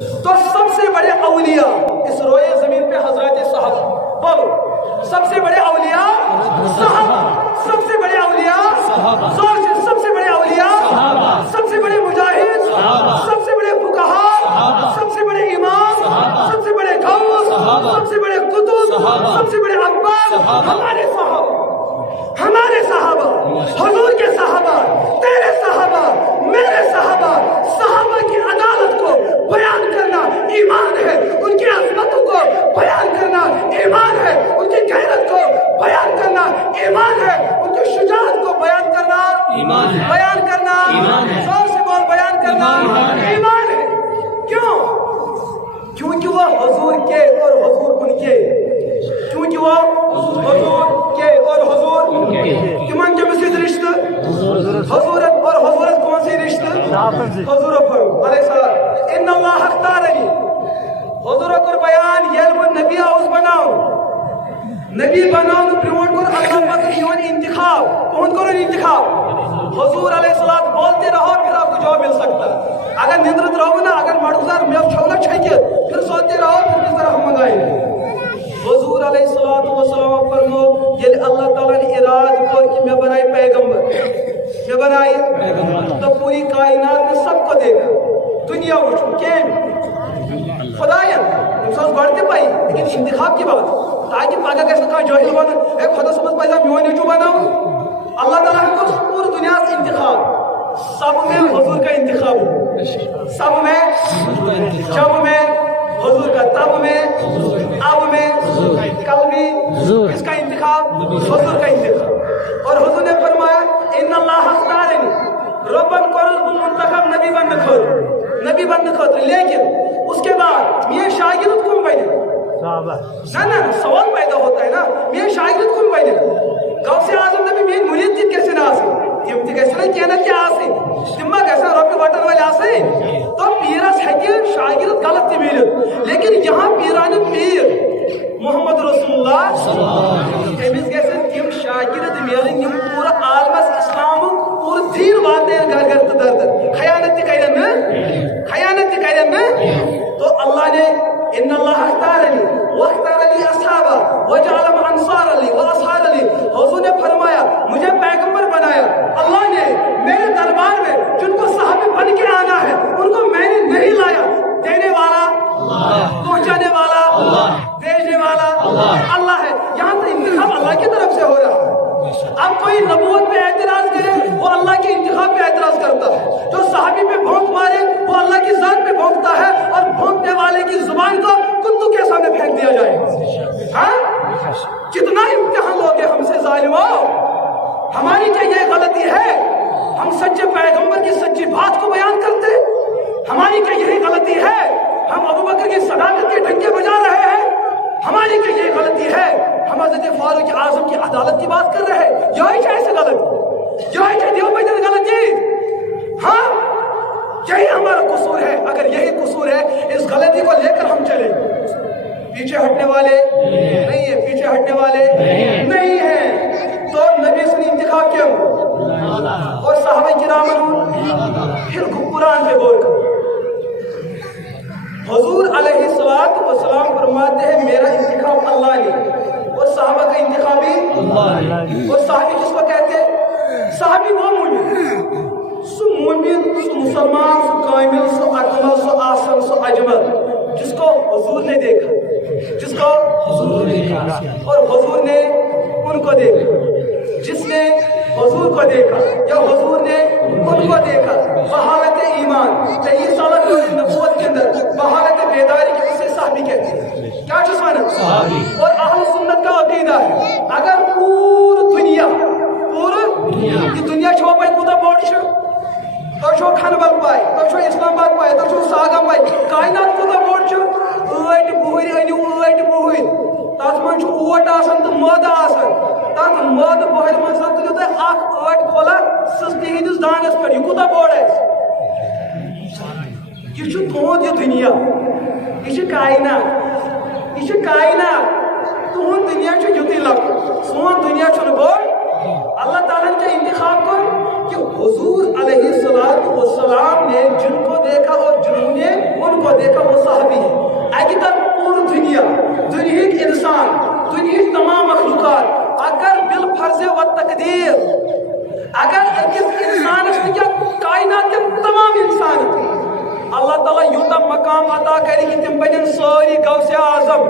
तो सबसे बड़े औलिया इस रोए जमीन पे हजरत साहब, बोलो सबसे बड़े औलिया साहबा, सबसे बड़े औलिया जोर से, सबसे बड़े औलिया, सबसे बड़े मुजाहिद, सबसे बड़े फुकहा, सबसे बड़े इमाम, सबसे बड़े गौस, सबसे बड़े कुतुब, सबसे बड़े अकबर हमारे साहब, हमारे साहबा, हुजूर के साहबा, तेरे साहबा, मेरे साहबा। साहबा की अदालत को बयान करना ईमान है, उनकी अजमतों को बयान करना ईमान है, उनकी गैरत को बयान करना ईमान है, उनकी शुजाअत को बयान करना ईमान है, बयान करना ईमान है, जोर से बोल बयान करना ईमान है। क्यों? क्योंकि वो हुजूर के और हुजूर उनके, क्योंकि वो हुजूर के और हुजूर किमान के मसीद रिश्ते, हुजूरत और हुजूरत कौन सी रिश्ते? हुजूर अलैहिस्सलाम इन अल्लाह अख्तारनी, हुजूर को बयान ये नबी आउस बनाओ, नबी बनाओ ब्रोट को अल्लाह पाक योन इंतखाब, कौन करो इंतखाब? हुजूर अलैहिस्सलाम बोलते रहो फिर आपको जवाब मिल सकता है। अगर निंद्रित रहो ना, अगर मर्दुजार में छौला छके फिर सोते रहो फिर किस तरह हम मंगाएंगे। हुजूर अलैहिस्सलाम फरमो ये अल्लाह ताला ने इराद को कि मैं बनाए पैगंबर, मैं बनाए तो पूरी कायनात में सबको देगा, दुनिया उठो के खुदायन इंसान बढ़ते पाई, लेकिन इंतखाब की बात ताकि पागा कैसे कहा जाहिल बन एक खुदा समझ पाएगा मैं जो बनाऊं। अल्लाह ताला को पूरी दुनिया से इंतखाब, सब में हुजूर का इंतखाब, सब में, जब में हुजूर का, तब में, अब में, कल भी इसका इंतखाब, हुजूर का इंतखाब। और हुजूर ने फरमाया इन अल्लाह अख्तारनी रब्बन करल मुंतखब नबी बन खोद, नबी बन खोद, लेकिन उसके बाद ये शागिर्द कौन बने? ना सवाल पैदा होता है ना, ये शागिर्द कौन बने? गौसे आजम नबी मेन मुरीद कैसे ना आसे, तिम कैसे ना कहना क्या आसे, तिम्मा कैसे रब्बे बटन वाले आसे। तो पीरस है कि शागिर्द गलत मिले, लेकिन यहाँ पीरानी पीर मोहम्मद रसूलुल्लाह तमिस गैसे तिम शागिर्द मिलन यम पूरा आलमस इस्लाम पूरा दीन वाते घर घर दर दर खयानत करन न। तो अल्लाह ने इन अल्लाह अख्तारनी व अख्तारली असहाबा व जअलहम अंसारली व असहारली, हुजूर ने फरमाया मुझे पैगंबर बनाया अल्लाह ने, मेरे दरबार में जिनको सहाबी बन के आना है उनको मैंने नहीं लाया। देने वाला अल्लाह, पहुंचाने वाला अल्लाह, भेजने वाला अल्लाह है। यहाँ तो इंतखाब अल्लाह की तरफ से हो रहा है। अब कोई नबूवत पे एतराज करे वो अल्लाह के इंतखाब पे एतराज करता है, जो सहाबी पे भौंक मारे वो अल्लाह की जात पे भौंकता है, और भौंकने वाले की जुबान को कुत्तों के सामने फेंक दिया जाए। हाँ, कितना इम्तिहान लोगे हमसे जालिमो। हमारी क्या ये गलती है हम सच्चे पैगंबर की सच्ची बात को बयान करते? हमारी क्या यही गलती है हम अबू बकर की सदाकत के ढंके बजा रहे हैं? हमारी क्या ये गलती है हम हज़रत फारूक आज़म की अदालत की बात कर रहे हैं? यही क्या ऐसे गलती, यही क्या देवबंद गलती? हाँ, यही हमारा कसूर है। अगर यही कसूर है इस गलती को लेकर हम चले, पीछे हटने वाले नहीं है, पीछे हटने वाले नहीं है। तो नबी से इंतखाब क्यों और सहाबा किराम फिर कुरान पे बोल कर हुजूर अलैहिस्सलातु वस्सलाम फरमाते हैं मेरा इंतखाब अल्लाह ने और सहाबा का इंतखाब भी अल्लाह ने। और सहाबी किसको कहते हैं? सहाबी वो मोमिन, सो मुसलमान, सो कामिल, सो अकमल, सो आसन, सो अजमल, जिसको हुजूर ने देखा, जिसको हुजूर ने देखा और हुजूर ने उनको देखा, जिसने हुजूर को देखा या हुजूर ने उनको देखा। बहालत ईमान 23 साल नबूवत के अंदर बहालत बेदारी के उसे सहाबी कहते हैं। क्या चुस्मान सहाबी और अहले सुन्नत का अकीदा है। अगर पूरी दुनिया ये दुनिया छो पाए कुदा बोर्ड छो तो छो खनबल पाए, तो छो इस्लामाबाद पाए, तो छो सागा पाए, कायनात कुदा बोर्ड छो ओट बुहरी अनु ओट बुहरी तथ मन छो ओट आसन तो मद आसन, तथ मद बुहरी मन सब तो आख ओट खोला सस्ती हिंदुस दानस पर कुदा बोर्ड है। ये छो तोंद ये दुनिया, ये छो कायनात, ये छो कायनात, तोंद दुनिया छो युति लग, सोन दुनिया छो बोर्ड। अल्लाह ताला ने इंतखाब कर कि हुजूर अलैहिस्सलातु वस्सलाम ने जिनको देखा और जिन्होंने उन कौन को देखा वो सहाबी है। अगर पूरी दुनिया दुनिया के इंसान दुनिया के तमाम मखलूकात अगर बिल फर्ज व तकदीर अगर एक इंसान क्या कायनात के तमाम इंसान अल्लाह ताला यूता मकाम अता करे कि तुम बन सारी गौसे आजम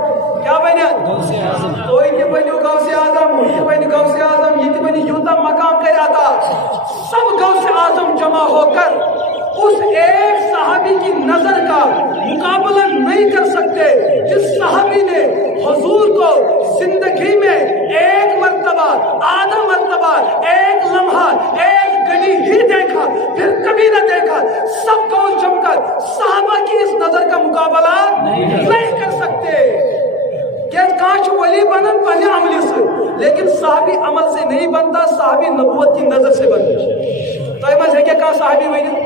क्या बने गौसे आजम तो ये बनो गौसे आजम ये बन गौसे आजम ये बन यूता मकाम करे अता सब गौसे आजम जमा होकर उस एक सहाबी की नजर का मुकाबला नहीं कर सकते जिस सहाबी ने हुजूर को जिंदगी में एक मर्तबा आधा मर्तबा एक लम्हा एक घड़ी ही देखा फिर कभी न देखा। सब गौस जमकर सहाबा की इस नजर का मुकाबला नहीं कर सकते। क्या काश वली बनन पहले अमली से, लेकिन साहबी अमल से नहीं बनता, साहबी नबूवत की नजर से बनता। तो मजे क्या कहा साहबी वही